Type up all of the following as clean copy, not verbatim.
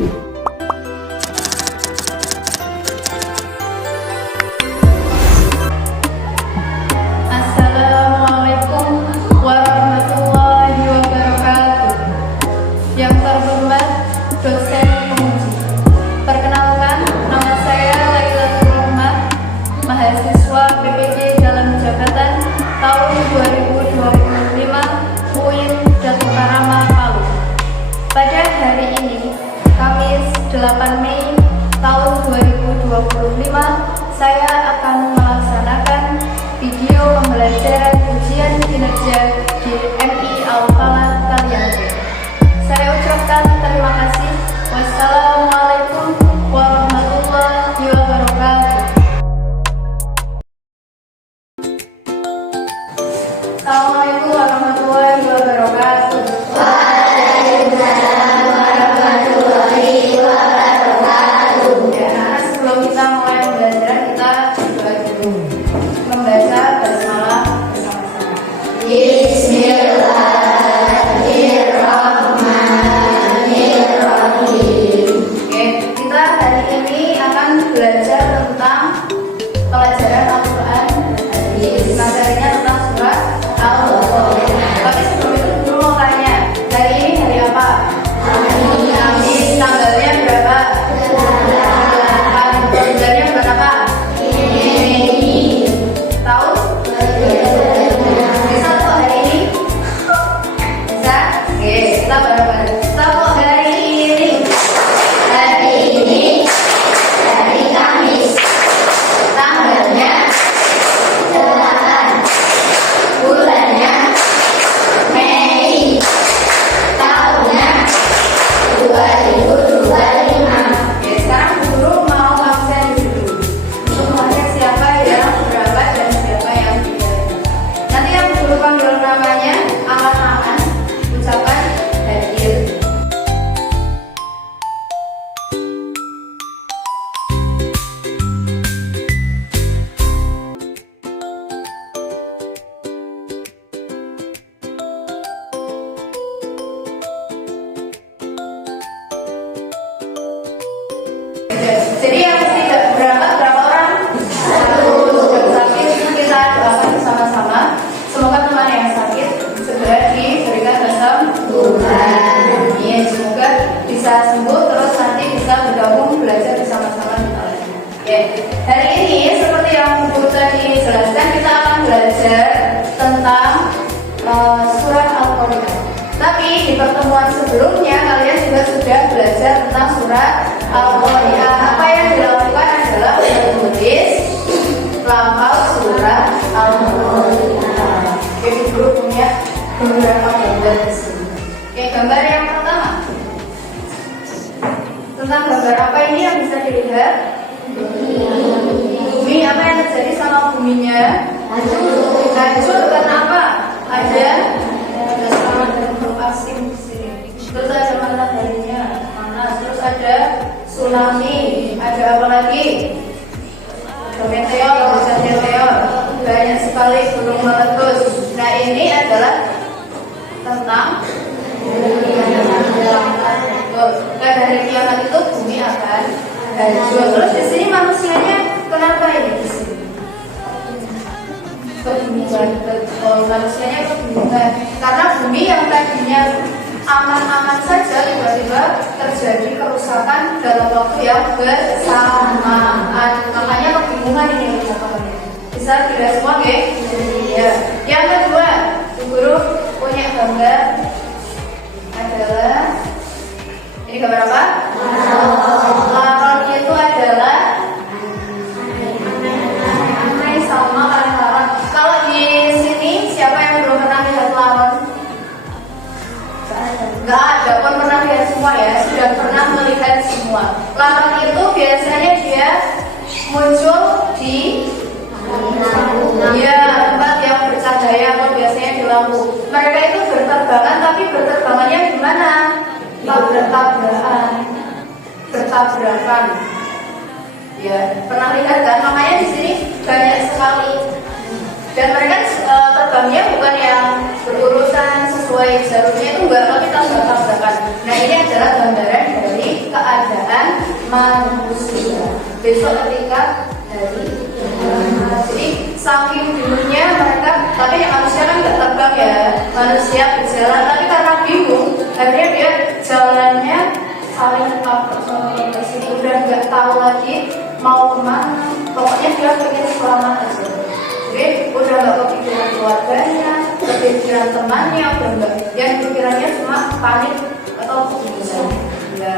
Assalamualaikum warahmatullahi wabarakatuh. Yang terhormat dosen penguji. Perkenalkan, nama saya Lailatul Rahmah, mahasiswa PPG dalam jabatan tahun 2025 UIN Datu Karama Palu. Pada hari ini, Kamis 8 Mei tahun 2025, saya akan melaksanakan video pembelajaran ujian kinerja di MI Al-Falah Kalian. Saya ucapkan terima kasih. Wassalamualaikum warahmatullahi wabarakatuh. Assalamualaikum warahmatullahi wabarakatuh. Waalaikumsalam warahmatullahi wabarakatuh. Ya, sebelum kita mulai belajar, kita berdoa dulu. Membaca basmalah bersama-sama. Bismillahirrahmanirrahim. Oke, kita hari ini akan belajar tentang pelajaran Al-Quran. Materinya tentang surat Al-Quran. Tapi sebelum itu dulu mau tanya, hari ini hari apa? Kamis. Tanggalnya berapa? Bulannya berapa? Mei. Tahun? Bisa kok hari ini? Bisa? Oke, kita bareng-bareng. Kita kok hari ini? Hari ini hari Kamis. Tanggalnya? 8. Bulannya Mei. Tahunnya 2025. Oke, sekarang guru mau absen dulu untuk melihat siapa yang berangkat dan siapa yang tidak. Nanti yang guru panggil namanya aman-aman ucapan hadir. Jadi yang tidak berangkat berapa orang? Satu. Yang sakit kita doakan bersama-sama. Semoga teman yang sakit segera diberikan kesembuhan. Ya, semoga bisa sembuh terus nanti bisa bergabung belajar bersama-sama kita lagi. Oke, hari ini seperti yang guru tadi jelaskan, kita akan belajar tentang surat Al-Quran. Tapi di pertemuan sebelumnya kalian juga sudah belajar tentang surat Al-Quran. Apa yang dilakukan adalah menulis lafaz surat Al-Quran. Jadi guru punya beberapa gambar di sini. Oke, gambar yang pertama. Tentang gambar apa ini yang bisa dilihat? Bumi. Apa yang terjadi sama buminya? Hancur karena apa? Ada serangan dari makhluk asing di sini. Terus ada mataharinya panas. Terus ada tsunami. Ada apa lagi? Ada meteor, hujan meteor. Banyak sekali gunung meletus. Nah, ini adalah tentang kiamat. Nah, dari kiamat itu bumi akan hancur. Terus di sini manusianya kenapa ini di sini? Kebingungan, manusianya kebingungan karena bumi yang tadinya aman-aman saja tiba-tiba terjadi kerusakan dalam waktu yang bersamaan. Makanya kebingungan ini ucapannya. Bisa dilihat semua, oke? Ya. Yang kedua, guru punya gambar adalah ini gambar apa? Laron itu adalah sama kalian laron. Kalau di sini siapa yang belum pernah lihat laron? Enggak ada, pun pernah lihat semua ya. Sudah pernah melihat semua. Laron itu biasanya dia muncul di tempat yang bercahaya atau biasanya di lampu. Mereka itu berterbangan, tapi berterbangannya gimana? Bertabrakan. Ya, pernah lihat kan? Makanya di sini banyak sekali. Dan mereka terbangnya bukan yang berurusan sesuai jalurnya, itu enggak, tapi tabrakan. Nah, ini adalah gambaran dari keadaan manusia. Besok ketika hari kiamat. Jadi saking bingungnya mereka, tapi yang manusia kan nggak terbang ya, manusia berjalan, tapi karena bingung, akhirnya dia jalannya saling aplikasi, udah nggak tahu lagi mau kemana. Pokoknya dia pengen selamat aja. Jadi udah nggak kepikiran keluarganya, kepikiran temannya, udah nggak. Yang pikirannya cuma panik atau kebingungan. Ya,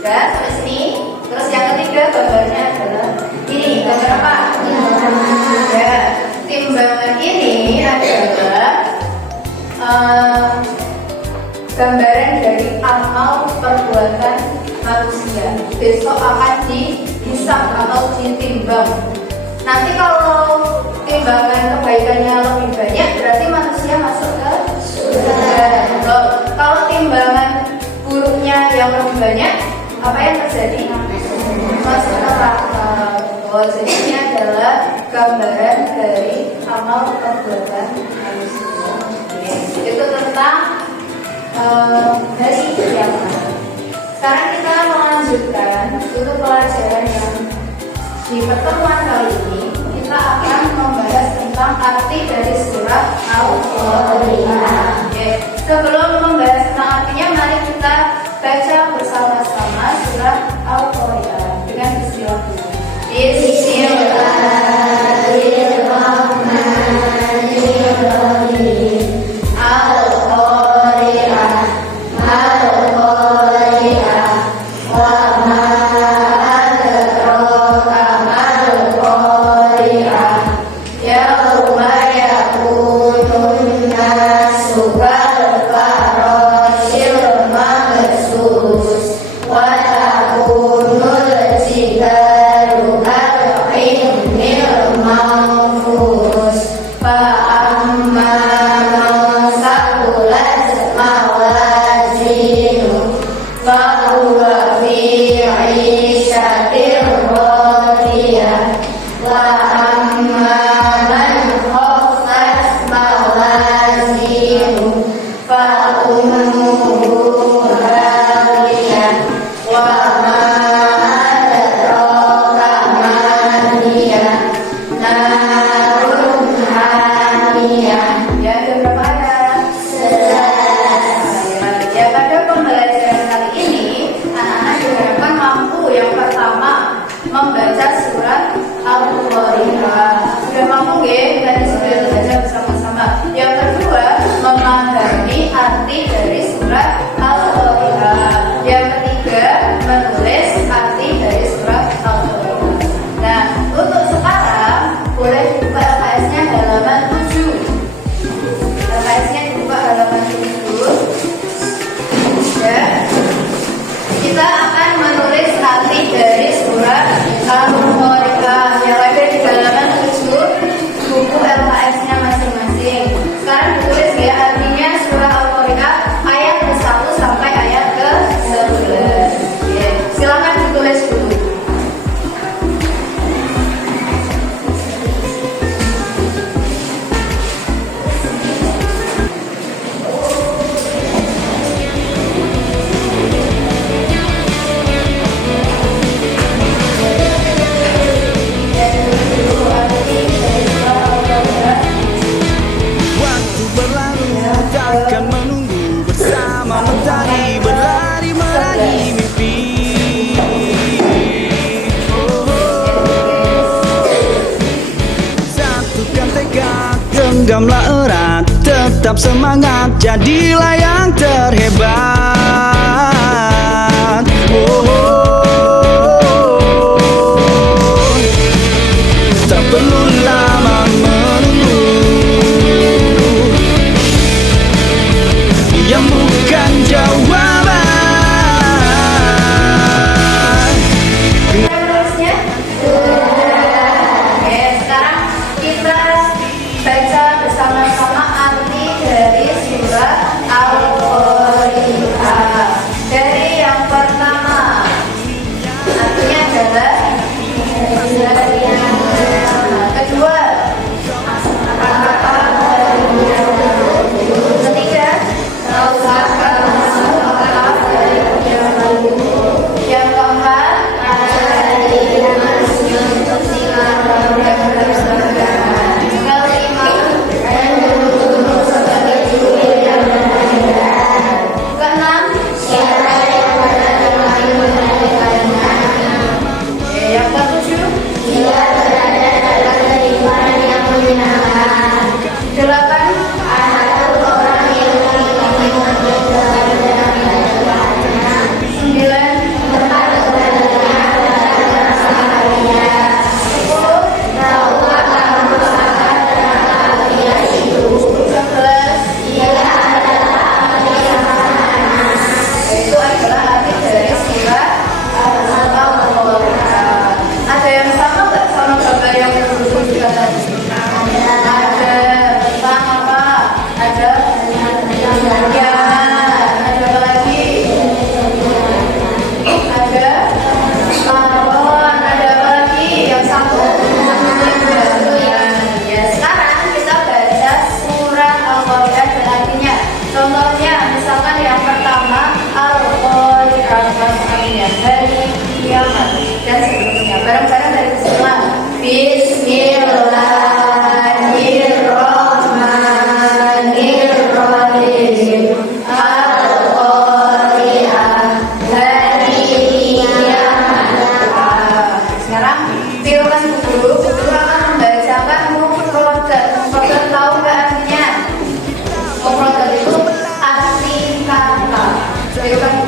dan sampai sini. Terus yang ketiga gambarnya adalah ini, gambar apa? Ya, timbangan ini adalah gambaran dari amal perbuatan manusia. Besok akan dihisab atau ditimbang. Nanti kalau timbangan kebaikannya lebih banyak, berarti manusia masuk ke surga. Kalau timbangan buruknya yang lebih banyak, apa yang terjadi? Masuk neraka. Jadi ini adalah gambaran dari amal perbuatan manusia. Itu tentang hari kiamat. Sekarang kita melanjutkan untuk pelajaran yang di pertemuan kali ini. Kita akan membahas tentang arti dari surat Al-Qari'ah. Sebelum membahas tentang artinya, mari kita baca bersama-sama surat Al-Qari'ah dengan bismillah. Bismillahirrahmanirrahim. Al-Qari'ah, Al-Qari'ah, wa ma adraka mal-Qari'ah, yauma yakunun nasu kal-farashil mabsus, wa takunul jibalu kal-'ilmil manfus, fa amma man saqulat mawazinu fa huwa fi 'ishatin radiyah, wa amma man khaffat mawazinu fa ummuhu hawiyah, wa ma adraka ma hiya narun hamiyah. Ya, ada berapa ayat? 11. Ya, pada pembelajaran kali ini anak-anak diharapkan mampu yang pertama membaca surat Al-Qari'ah. Sudah mampu nggih? Tadi sudah belajar bersama-sama. Yang kedua, memahami arti dari surat Al-Qari'ah. Yang ketiga, menulis arti dari surat Al-Qari'ah. Nah, untuk sekarang boleh dibuka LKS-nya halaman 7. LKS-nya dibuka halaman 7. Ya. Kita akan menulis arti dari surat Al-Qari'ah yang ada di halaman 7 buku LKS-nya masing-masing. Sekarang ditulis ya artinya surat Al-Qari'ah ayat ke-1 sampai ayat ke-11. Ya. Silakan ditulis dulu. Waktu berlalu takkan menunggu, bersama mentari berlari meraih mimpi. Satukan tekad, genggamlah erat, tetap semangat, jadilah yang terhebat. Tak perlu lama menunggu, yang bukan jawaban. Menulisnya? Oke, sekarang kita baca bersama-sama arti dari surat Al-Qari'ah.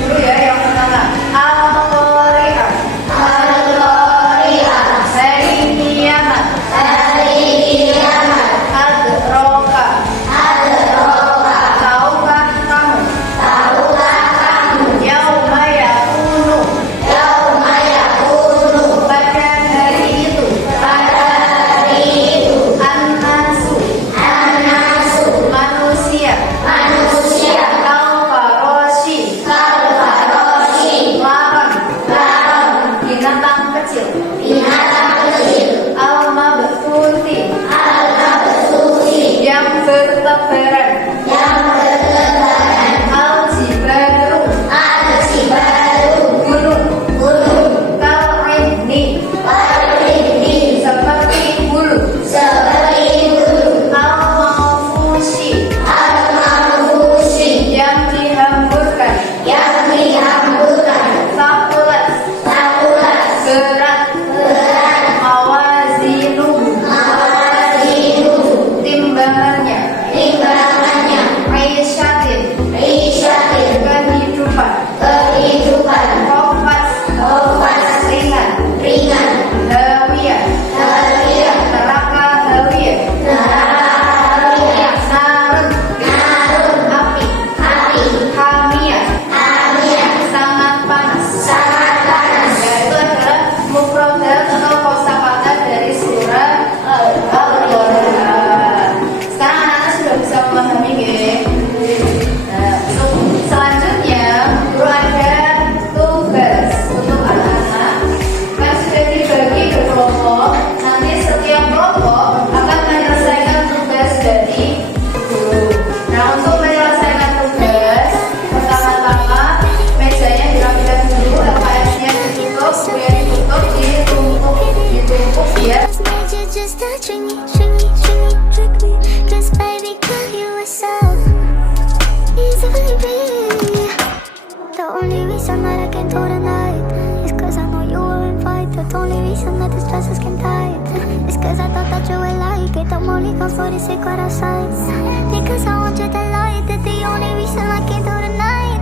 dulu ya. Yang pertama, Al-Qari'ah. Al-Qari'ah. Hari kiamat. Hari kiamat. Ad-Roka. Ad-Roka. Tahukah kamu? Tahukah kamu? Yauma yakunu. Yauma yakunu. Pada hari itu. Pada hari itu. An-nasu. An-nasu. Manusia. Manusia. Kal-faroshi. Kal-faroshi. Laron. Laron. Binatang kecil. Binatang kecil. Al-mabthuthi. Al-mabthuthi. Yang bertebaran. Yang bertebaran. Al-jibalu. Al-jibalu. Gunung. Gunung. Kal-'inni. Al-'inni. Seperti bulu. Seperti bulu. Al-manfushi. Al-manfushi. Yang dihamburkan. Yang dihamburkan. Sakulat. Sakulat. Berat. Berat. Mawazinuhu. Mawazinuhu. Timbangannya. Timbangannya. Aisyatin. Isyatin. Kehidupan. Kehidupan. Kompas. Kompas. Ringan. Ringan. Hawiyah. Hawiyah. Neraka hawiyah. Neraka hawiyah. Narun. Narun. Api. Api. Hamiyah. Hamiyah. Sangat panas. Sangat panas. Ya, itu adalah mufradat atau kosakata dari surah Al-Qari'ah. Sekarang anak-anak sudah bisa memahami nggih? Nah, untuk selanjutnya guru ada tugas untuk anak-anak kan sudah dibagi berkelompok. Nanti setiap kelompok akan menyelesaikan tugas dari guru. Nah, untuk menyelesaikan tugas, pertama-tama mejanya dirapikan dulu, LKS-nya ditutup, bukunya ditutup, ditumpuk biar Just touching me, trick me. 'Cause baby girl, you are so easy, baby. The only reason that I can do tonight is 'cause I know you were invited. The only reason that this dress is skin tight is 'cause I thought that you would like it. I'm only gone for the secret outside. Because I want you to like that. The only reason I can do tonight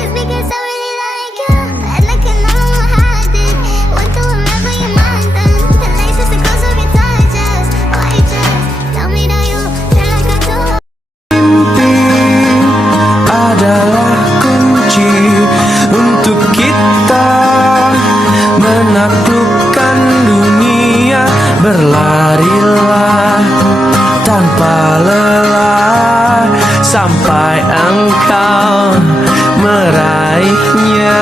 is because I really like you. And I can no longer hide it. Want to remember your mind then. The nicest the close of your touches. Oh, you just tell me that you feel like I do. Mimpi adalah kunci untuk kita menaklukkan dunia. Berlarilah tanpa lelah sampai engkau meraihnya.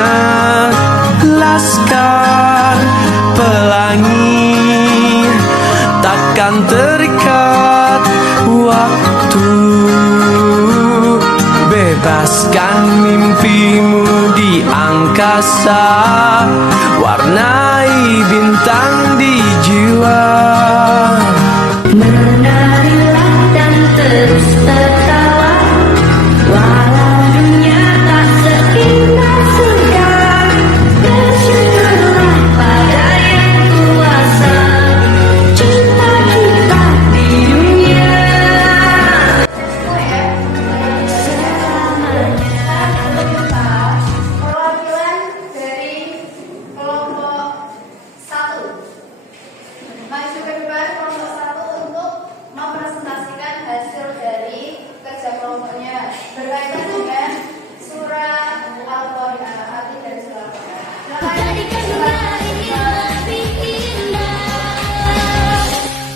Laskar pelangi takkan terikat waktu. Bebaskan mimpimu di angkasa, warnai bintang di jiwa. Menarilah dan terus tertawa, walau dunia tak seindah surga. Bersyukurlah pada yang kuasa, cinta kita di dunia. perwakilan dari kelompok 1 maju ke depan kelompok 1 untuk mempresentasikan hasil dari kerja kelompoknya berkaitan dengan surah Al-Qari'ah. Arti dari surah Al-Qari'ah. Jadikan dunia ini lebih indah.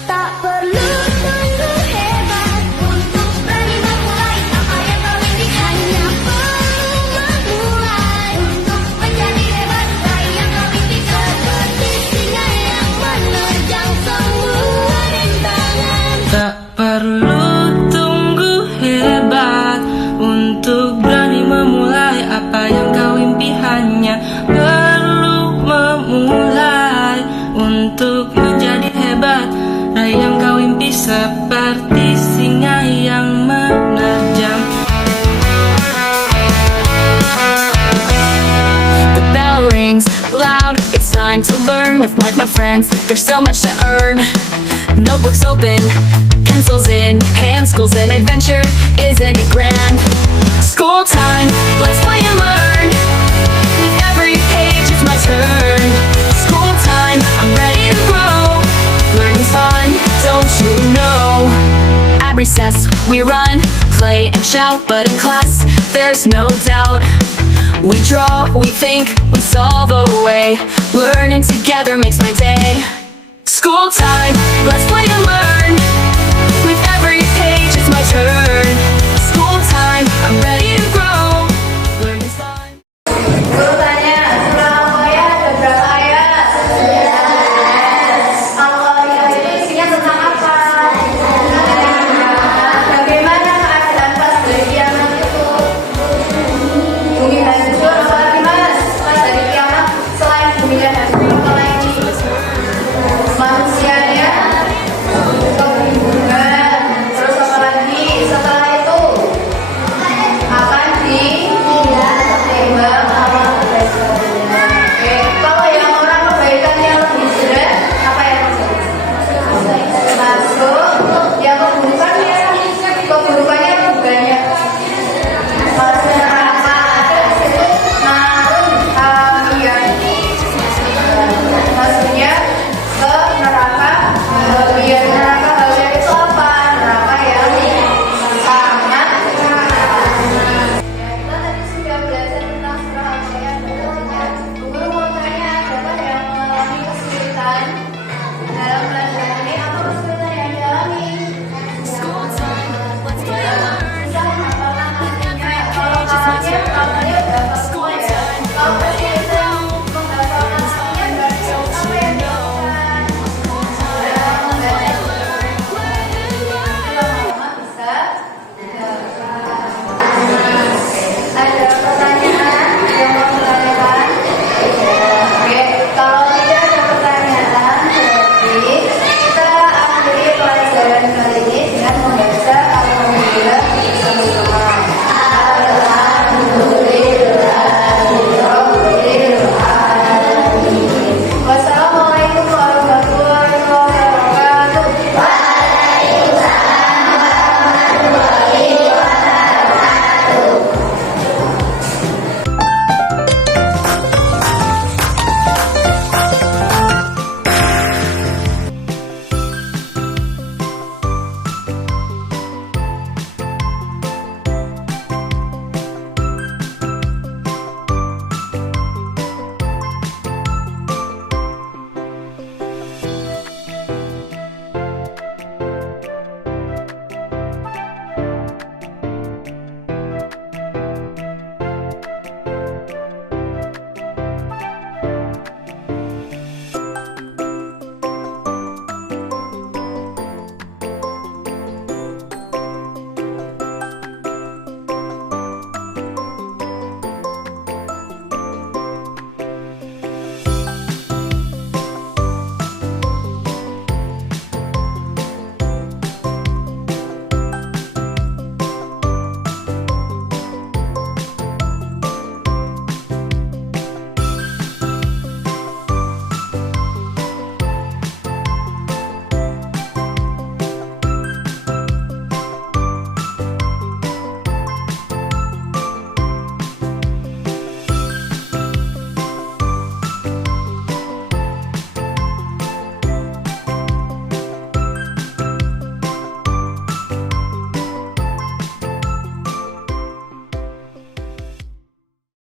Tak perlu tunggu hebat untuk berani memulai apa yang kau ingin. Hanya perlu memulai untuk menjadi hebat. Raih yang kau impikan seperti singa yang menerjang semua rintangan. Tak perlu tunggu hebat untuk berani memulai apa yang kau impi. Hanya perlu memulai untuk menjadi hebat. Raih yang kau impi seperti singa yang menerjang. The bell rings loud, it's time to learn with my friends. There's so much to earn. Notebooks open, pencils in hand. School's an adventure, isn't it grand? School time, let's play and learn. shout, but in class, there's no doubt. We draw, we think, we solve away. Learning together makes my day. School time, let's play and learn. With every page, it's my turn.